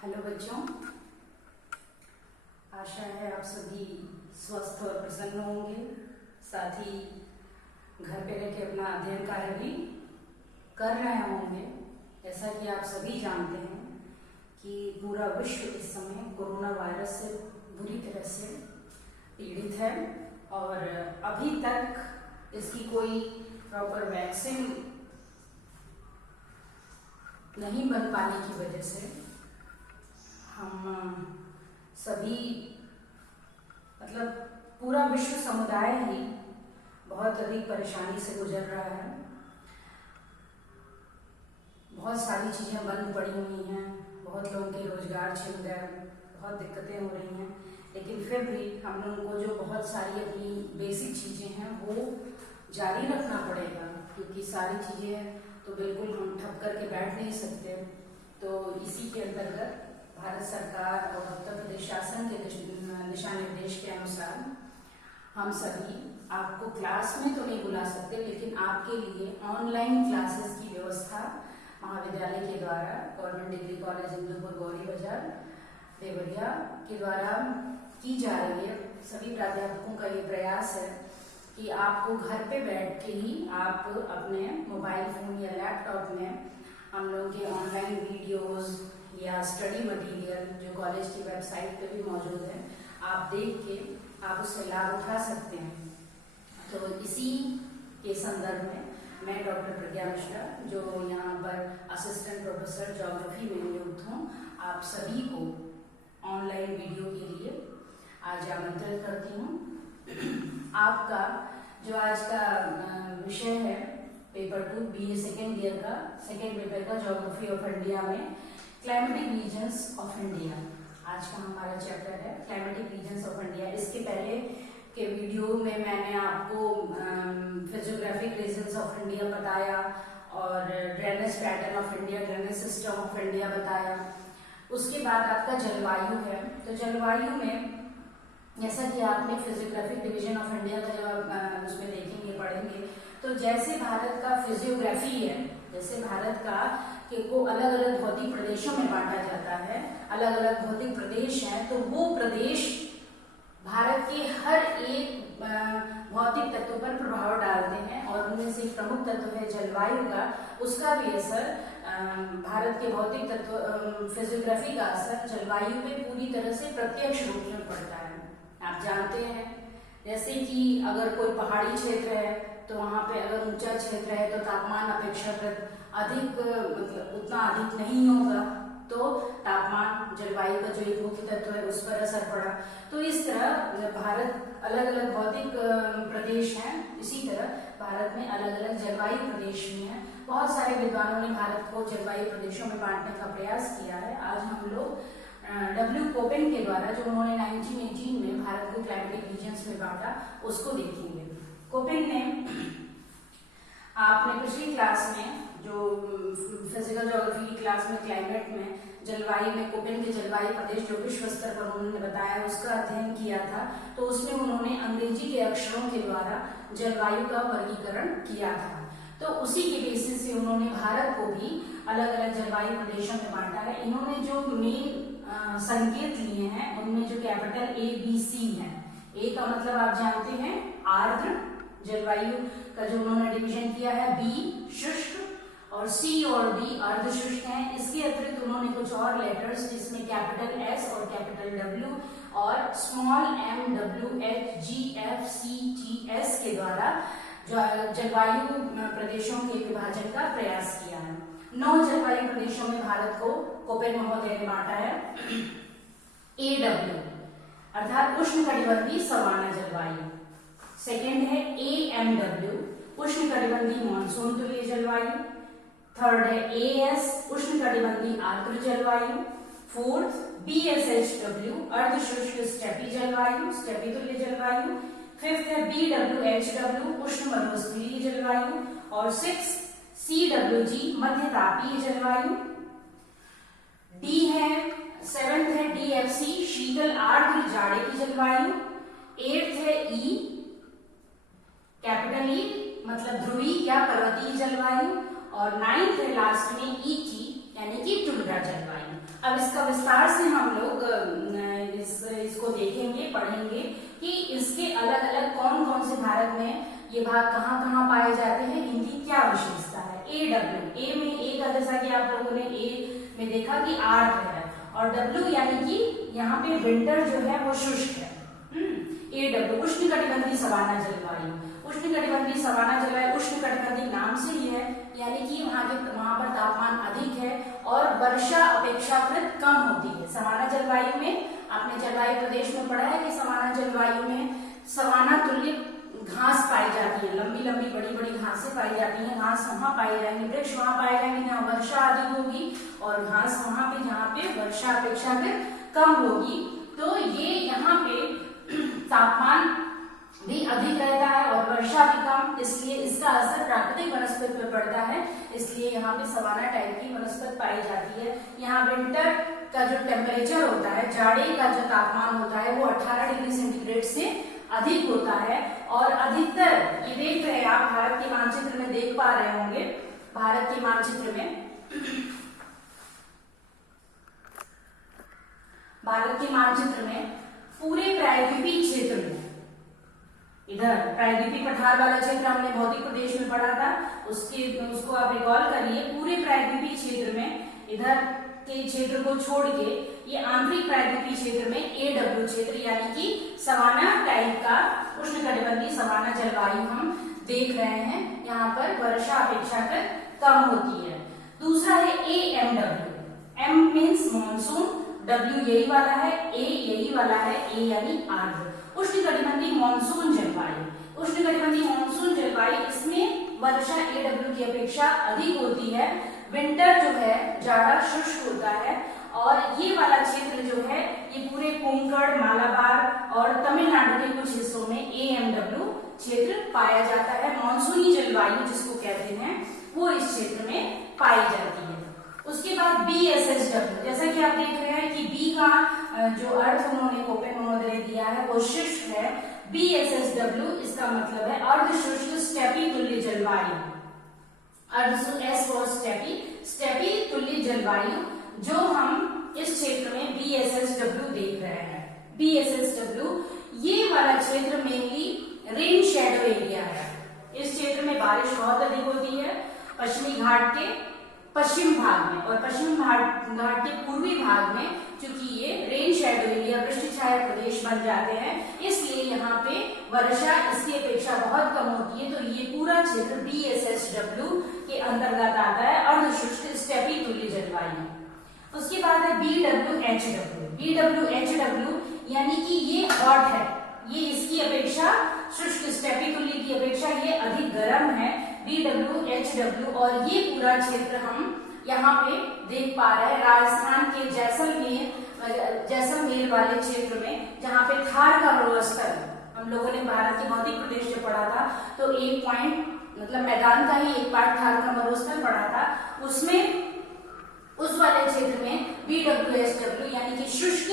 Hello बच्चों, आशा है आप सभी स्वस्थ और प्रसन्न होंगे। साथ ही घर पे रह के अपना अध्ययन कार्य भी कर रहे होंगे। जैसा कि आप सभी जानते हैं कि पूरा विश्व इस समय कोरोना वायरस से बुरी तरह से पीड़ित है और अभी तक इसकी कोई प्रॉपर वैक्सीन नहीं बन पाने की वजह से हम सभी पूरा विश्व समुदाय ही बहुत अधिक परेशानी से गुजर रहा है। बहुत सारी चीज़ें बंद पड़ी हुई हैं, बहुत लोगों के रोजगार छिन गए, बहुत दिक्कतें हो रही हैं, लेकिन फिर भी हम लोगों को जो बहुत सारी अपनी बेसिक चीज़ें हैं वो जारी रखना पड़ेगा, क्योंकि सारी चीज़ें तो बिल्कुल हम ठप करके बैठ नहीं सकते। तो इसी के अंतर्गत भारत सरकार और उत्तर प्रदेश शासन के दिशा निर्देश के अनुसार हम सभी आपको क्लास में तो नहीं बुला सकते, लेकिन आपके लिए ऑनलाइन क्लासेस की व्यवस्था महाविद्यालय के द्वारा government degree college Indupur Gauri बाजार देवरिया के द्वारा की जा रही है। सभी प्राध्यापकों का ये प्रयास है कि आपको घर पे बैठ के ही आप अपने मोबाइल फोन या लैपटॉप में हम लोग के ऑनलाइन वीडियोस या स्टडी मटेरियल जो कॉलेज की वेबसाइट पे भी मौजूद है, आप देख के आप उससे लाभ उठा सकते हैं। तो इसी के संदर्भ में मैं डॉक्टर प्रज्ञा मिश्रा, जो यहाँ पर असिस्टेंट प्रोफेसर ज्योग्राफी में नियुक्त हूँ, आप सभी को ऑनलाइन वीडियो के लिए आज आमंत्रित करती हूँ। आपका जो आज का विषय है पेपर 2 BA सेकेंड ईयर का सेकेंड पेपर का ज्योग्राफी ऑफ इंडिया में क्लाइमेटिक रीजन्स ऑफ इंडिया, आज का हमारा चैप्टर है क्लाइमेटिक रीजन्स ऑफ इंडिया। इसके पहले के वीडियो में मैंने आपको फिजियोग्राफिक रीजन्स ऑफ इंडिया बताया और drainage pattern of India, drainage system of India बताया। उसके बाद आपका जलवायु है। तो जलवायु में जैसा कि आपने फिजियोग्राफिक डिवीजन ऑफ इंडिया का जब उसमें देखेंगे पढ़ेंगे, तो जैसे भारत का फिजियोग्राफी है, जैसे भारत का को अलग अलग भौतिक प्रदेशों में बांटा जाता है, अलग अलग भौतिक प्रदेश हैं, तो वो प्रदेश भारत के हर एक भौतिक तत्व पर प्रभाव डालते हैं और उनमें से एक प्रमुख तत्व है जलवायु का। उसका भी असर भारत के भौतिक तत्व फिजियोग्राफी का असर जलवायु पे पूरी तरह से प्रत्यक्ष रूप में पड़ता है। आप जानते हैं जैसे कि अगर कोई पहाड़ी क्षेत्र है तो वहाँ पे अगर ऊंचा क्षेत्र है तो तापमान अपेक्षाकृत अधिक उतना अधिक नहीं होगा, तो तापमान जलवायु का जो एक मुख्य तत्व है उस पर असर पड़ा। तो इस तरह भारत अलग अलग भौतिक प्रदेश हैं, इसी तरह भारत में अलग अलग जलवायु प्रदेश भी हैं। बहुत सारे विद्वानों ने भारत को जलवायु प्रदेशों में बांटने का प्रयास किया है। आज हम लोग W. कोपेन के द्वारा जो उन्होंने 1918 में भारत को क्लाइमेटिक रीजन्स में बांटा उसको देखेंगे। कोपेन ने आपने पिछली क्लास में जो फिजिकल ज्योग्राफी की क्लास में क्लाइमेट में जलवायु में कोपेन के जलवायु प्रदेश जो विश्व स्तर पर उन्होंने बताया उसका अध्ययन किया था, तो उसमें उन्होंने अंग्रेजी के अक्षरों के द्वारा जलवायु का वर्गीकरण किया था। तो उसी के बेसिस से उन्होंने भारत को भी अलग अलग जलवायु प्रदेशों में बांटा है। इन्होंने जो मेन संकेत लिए हैं उनमें जो कैपिटल ABC है, A का मतलब आप जानते हैं आर्द्र जलवायु का जो उन्होंने डिवीजन किया है, B शुष्क और C और D अर्ध शुष्क हैं। इसके अतिरिक्त उन्होंने कुछ और लेटर्स जिसमें कैपिटल S और कैपिटल W और small m W H G F C T S के द्वारा जलवायु प्रदेशों के विभाजन का प्रयास किया है। 9 जलवायु प्रदेशों में भारत को कोपेन महोदय ने बांटा है। AW अर्थात उष्णकटिबंधीय सवाना जलवायु। सेकेंड है AMW उष्णकटिबंधीय मानसून तुल्य जलवायु। थर्ड है AS उष्णकटिबंधीय आर्द्र जलवायु। फोर्थ BSHW अर्धशुष्क स्टेपी जलवायु, स्टेपी तुल्य जलवायु। फिफ्थ है BWHW उष्ण मरुस्थलीय जलवायु और सिक्स CWG मध्य तापीय जलवायु। D है सेवेंथ है DFC शीतल आर्द्र जाड़े की जलवायु। एट्थ है E कैपिटल E मतलब ध्रुवीय या पर्वतीय जलवायु और नाइन्थ है लास्ट में ET यानी कि टुंड्रा जलवायु। अब इसका विस्तार से हम लोग इसको देखेंगे, पढ़ेंगे कि इसके अलग अलग कौन कौन से भारत में ये भाग कहाँ कहाँ पाए जाते हैं, इनकी क्या विशेषता है। AW, ए में ए का जैसा कि आप लोगों ने ए में देखा कि आर्द्र है, और W यानी कि यहाँ पे विंटर जो है वो शुष्क है। AW उष्णकटिबंधीय सवाना जलवायु। उष्णकटिबंधीय सवाना जलवायु उष्णकटिबंधीय नाम से ही है, यानी कि वहाँ पर तापमान अधिक है और वर्षा अपेक्षाकृत कम होती है। सवाना जलवायु में आपने जलवायु प्रदेश में पढ़ा है कि सवाना जलवायु में सवाना तुल्य घास पाई जाती है, लंबी लंबी बड़ी बड़ी घासें पाई जाती हैं। घास वहां पाए जाएंगे, वृक्ष वहां पाए जाएंगे जहाँ वर्षा अधिक होगी, और घास वहां पे जहाँ पे वर्षा अपेक्षाकृत कम होगी। तो ये यहाँ पे तापमान भी अधिक रहता है और वर्षा भी कम, इसलिए इसका असर प्राकृतिक वनस्पति पर पड़ता है, इसलिए यहाँ पे सवाना टाइप की वनस्पति पाई जाती है। यहाँ विंटर का जो टेम्परेचर होता है, जाड़े का जो तापमान होता है, वो 18 डिग्री सेंटीग्रेड से अधिक होता है। और अधिकतर ये देख रहे हैं आप, भारत के मानचित्र में देख पा रहे होंगे, भारत के मानचित्र में पूरे प्रायद्वीपीय क्षेत्र में, इधर प्रायद्वीपीय पठार वाला क्षेत्र हमने भौतिक प्रदेश में पढ़ा था, उसको आप रिकॉल करिए। पूरे प्रायद्वीपीय क्षेत्र में इधर के क्षेत्र को छोड़ के ये आंतरिक प्रायद्वीपीय क्षेत्र में AW क्षेत्र यानी कि सवाना टाइप का उष्णकटिबंधीय सवाना जलवायु हम देख रहे हैं। यहाँ पर वर्षा अपेक्षाकृत कम होती है। दूसरा है AMW। M means monsoon, W यही वाला है, A यही वाला है, A यानी आर्द्र। उष्णकटिबंधीय मॉनसून जलवायु। उष्णकटिबंधीय मॉनसून जलवायु, इसमें वर्षा AW की अपेक्षा अधिक होती है। विंटर जो है जाड़ा शुष्क होता है, और ये वाला क्षेत्र जो है ये पूरे कोंकण, मालाबार और तमिलनाडु के कुछ हिस्सों में AMW क्षेत्र पाया जाता है। मॉनसूनी जलवायु जिसको कहते हैं वो इस क्षेत्र में पाई जाती है। उसके बाद BSSW, जैसा कि आप देख रहे हैं कि B का जो अर्थ उन्होंने कोपेन महोदय ने दिया है वो शुष्क है। BSSW इसका मतलब है अर्धशुष्क स्टेपी तुल्य जलवायु। S फॉर स्टेपी तुल्य जलवायु, जो हम इस क्षेत्र में BSSW देख रहे हैं। BSSW ये वाला क्षेत्र मेनली रेन शैडो एरिया है। इस क्षेत्र में बारिश बहुत अधिक होती है पश्चिमी घाट के पश्चिम भाग में, और पश्चिम घाट के पूर्वी भाग में चूंकि ये रेन शैडो एरिया वृष्टि छाया प्रदेश बन जाते हैं, इसलिए यहाँ पे वर्षा इसकी अपेक्षा बहुत कम होती है। तो ये पूरा क्षेत्र BSSW के अंतर्गत आता है, अर्धशुष्क स्टेपी तुल्य जलवायु। उसके बाद है BWHW। BWHW यानी कि ये हॉट है, ये इसकी अपेक्षा शुष्क स्टेपी तुल्य की अपेक्षा ये अधिक गर्म है BWHW। और ये पूरा क्षेत्र हम यहाँ पे देख पा रहे हैं राजस्थान के जैसलमेर वाले क्षेत्र में, जहाँ पे थार का मरुस्थल, हम लोगों ने भारत के भौतिक प्रदेश में पढ़ा था, तो एक पॉइंट मतलब मैदान का ही एक पार्ट थार का मरुस्थल पढ़ा था, उसमें उस वाले क्षेत्र में BWHW यानी कि शुष्क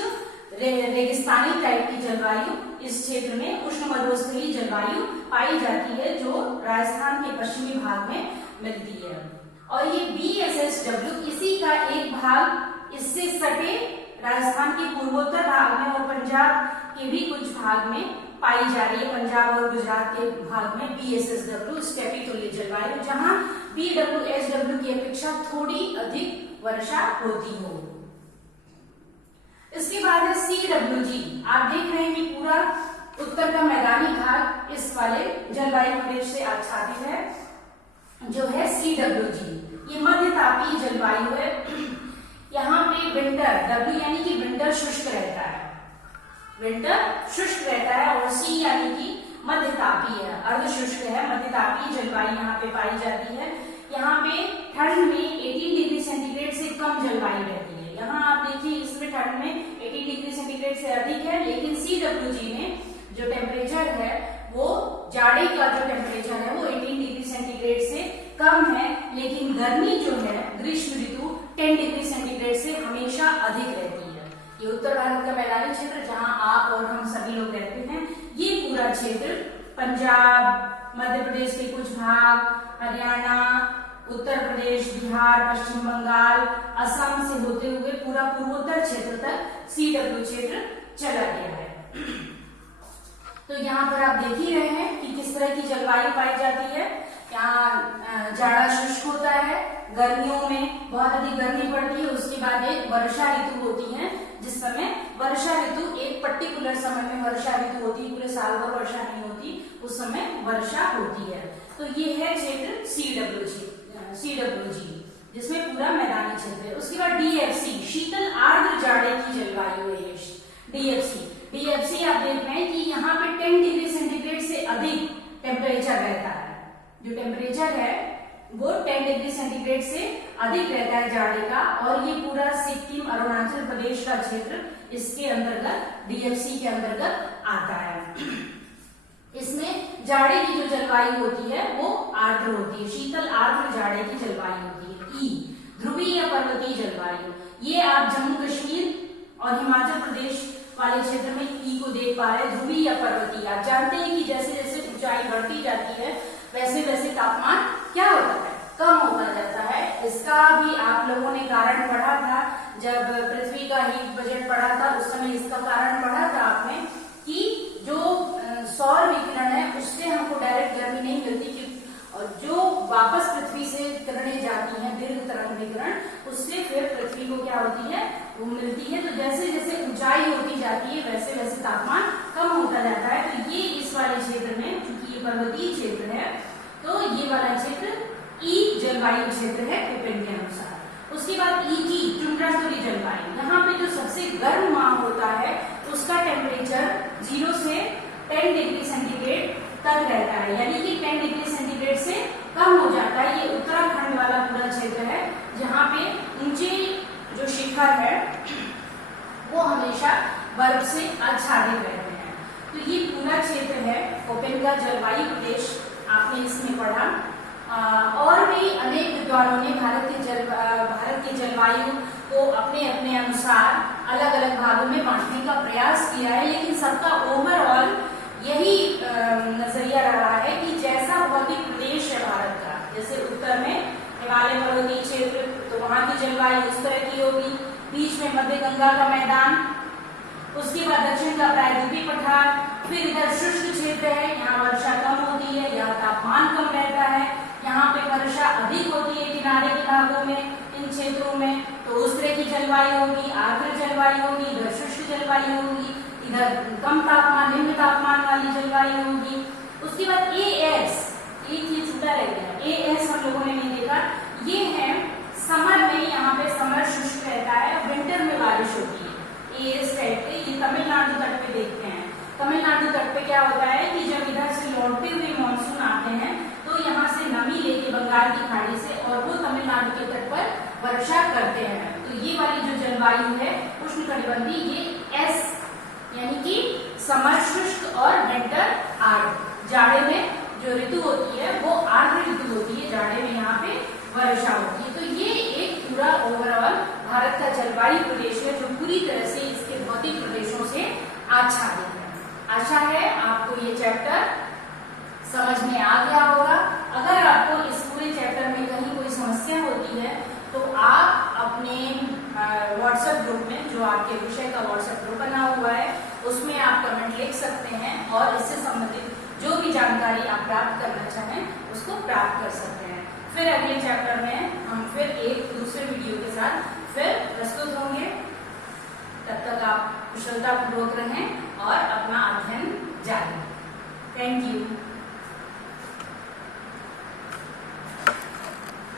रेगिस्तानी टाइप की जलवायु, इस क्षेत्र में उष्ण मरुस्थलीय जलवायु पाई जाती है जो राजस्थान के पश्चिमी भाग में मिलती है। और ये BSSW इसी का एक भाग इससे सटे राजस्थान के पूर्वोत्तर भाग में और पंजाब के भी कुछ भाग में पाई जा रही है। पंजाब और गुजरात के भाग में BSSW स्टेपी तुल्य जलवायु, जहां BWHW की अपेक्षा थोड़ी अधिक वर्षा होती हो। इसके बाद है CWG। आप देख रहे हैं कि पूरा उत्तर का मैदानी भाग इस वाले जलवायु प्रदेश से आच्छादित है, जो है CWG। ये मध्य तापीय जलवायु है। यहाँ पे विंटर, W यानी कि विंटर शुष्क रहता है, विंटर शुष्क रहता है, और C यानी कि मध्य तापीय है, अर्धशुष्क है, मध्य तापीय जलवायु यहाँ पे पाई जाती है। यहाँ पे ठंड में 18 डिग्री सेंटीग्रेड से कम जलवायु रहती है। यहाँ आप देखिए इसमें ठंड में 18 डिग्री सेंटीग्रेड से अधिक है, लेकिन CWG में जो टेम्परेचर है वो जाड़े का जो टेम्परेचर है वो 18 डिग्री सेंटीग्रेड से कम है, लेकिन गर्मी जो है ग्रीष्म ऋतु 10 डिग्री सेंटीग्रेड से हमेशा अधिक रहती है। ये उत्तर भारत का मैदानी क्षेत्र जहां आप और हम सभी लोग रहते हैं, ये पूरा क्षेत्र पंजाब, मध्य प्रदेश के कुछ भाग, हरियाणा, उत्तर प्रदेश, बिहार, पश्चिम बंगाल, असम से होते हुए पूरा पूर्वोत्तर क्षेत्र तक CW क्षेत्र चला गया है। तो यहाँ पर आप देख ही रहे हैं कि किस तरह की जलवायु पाई जाती है। यहाँ जाड़ा शुष्क होता है, गर्मियों में बहुत अधिक गर्मी पड़ती है, उसके बाद एक वर्षा ऋतु होती है, जिस समय वर्षा ऋतु एक पर्टिकुलर समय में वर्षा ऋतु होती है, पूरे साल भर वर्षा नहीं होती, उस समय वर्षा होती है। तो ये है क्षेत्र CWG, जिसमें पूरा मैदानी क्षेत्र है। उसके बाद DFC, शीतल आर्द्र जाड़े की जलवायु है। DFC आप देख रहे हैं कि यहाँ पे 10 डिग्री सेंटीग्रेड से अधिक टेम्परेचर रहता है। जो टेम्परेचर है वो 10 डिग्री सेंटीग्रेड से अधिक रहता है जाड़े का, और ये पूरा सिक्किम, अरुणाचल प्रदेश का क्षेत्र इसके अंतर्गत, DFC के अंतर्गत आता है। इसमें जाड़े की जो जलवायु होती है वो आर्द्र होती है, शीतल आर्द्र जाड़े की जलवायु होती है। ध्रुवीय पर्वतीय जलवायु, ये आप जम्मू कश्मीर और हिमाचल प्रदेश वाले क्षेत्र में को देख पा रहे हैं। ध्रुवीय पर्वतीय, आप जानते हैं कि जैसे जैसे ऊंचाई बढ़ती जाती है वैसे वैसे तापमान क्या होता है, कम होता जाता है। इसका भी आप लोगों ने कारण पढ़ा था, जब पृथ्वी का हीट बजट पढ़ा था उस समय इसका कारण पढ़ा था आपने कि जो सौर विकिरण है उससे हमको डायरेक्ट गर्मी नहीं मिलती, और जो वापस पृथ्वी से किरणें जाती हैं, दीर्घ तरंग विकिरण, उससे फिर पृथ्वी को क्या होती है, वो मिलती है। तो जैसे जैसे ऊंचाई होती जाती है वैसे वैसे तापमान कम होता जाता है। तो ये इस वाले क्षेत्र में, चूंकि ये पर्वतीय क्षेत्र है, तो ये वाला क्षेत्र ई जलवायु क्षेत्र है कोपेन के अनुसार। उसके बाद ET, टुंड्रास्तरीय जलवायु, यहाँ पे जो सबसे गर्म माह होता है उसका टेम्परेचर 0 से 10 डिग्री सेंटीग्रेड तक रहता है, यानी कि 10 डिग्री सेंटीग्रेड से कम हो जाता है। ये उत्तराखंड वाला पूरा क्षेत्र है, जहाँ पे ऊंचे जो शिखर है वो हमेशा बर्फ से आच्छादित रहते हैं। तो ये पूरा क्षेत्र है कोपेन का जलवायु प्रदेश, आपने इसमें पढ़ा। और भी अनेक विद्वानों ने भारत की जलवायु को अपने अपने अनुसार अलग अलग भागों में बांटने का प्रयास किया है, लेकिन सबका ओवरऑल यही नजरिया रहा है कि जैसा भौतिक प्रदेश है भारत का, जैसे उत्तर में हिमालय पर्वतीय क्षेत्र, तो वहां की जलवायु उस तरह की होगी, बीच में मध्य गंगा का मैदान, उसके बाद दक्षिण का प्रायद्वीपीय पठार, फिर इधर शुष्क क्षेत्र है, यहाँ वर्षा कम होती है, यहाँ तापमान कम रहता है, यहाँ पे वर्षा अधिक होती है किनारे के भागों में, इन क्षेत्रों में, तो उस तरह की जलवायु होगी, आर्द्र जलवायु होगी, इधर शुष्क जलवायु होगी, इधर कम तापमान, निम्न तापमान वाली जलवायु होगी। उसके बाद AS, एक ये छूटा रह गया, AS हम लोगों ने नहीं देखा, ये है समर में, यहाँ पे समर शुष्क रहता है, विंटर में बारिश होती है। AS टाइप पे ये तमिलनाडु तट पे देखते हैं। तमिलनाडु तट पे क्या होता है कि जब इधर से लौटते हुए मानसून आते हैं तो यहाँ से नमी लेके बंगाल की खाड़ी से, और वो तमिलनाडु के तट पर वर्षा करते हैं। तो ये वाली जो जलवायु है उष्णकटिबंधीय, ये S यानी कि समर शुष्क और विंटर आर्द्र। जाड़े में जो ऋतु होती है वो आर्द्र ऋतु होती है, जाड़े में यहाँ पे वर्षा होती है। तो ये एक पूरा ओवरऑल भारत का जलवायु प्रदेश है, जो पूरी तरह से इसके भौतिक प्रदेशों से आच्छादित है। आशा है आपको ये चैप्टर समझ में आ गया होगा। अगर आपको इस पूरे चैप्टर में कहीं कोई समस्या होती है तो आप अपने व्हाट्सएप ग्रुप में, जो आपके विषय का व्हाट्सएप ग्रुप बना हुआ है, उसमें आप कमेंट लिख सकते हैं और इससे संबंधित जो भी जानकारी आप प्राप्त करना चाहें उसको प्राप्त कर सकते हैं। फिर अगले चैप्टर में हम फिर एक दूसरे वीडियो के साथ फिर प्रस्तुत होंगे। तब तक आप कुशलतापूर्वक रहें और अपना अध्ययन जारी। Thank you.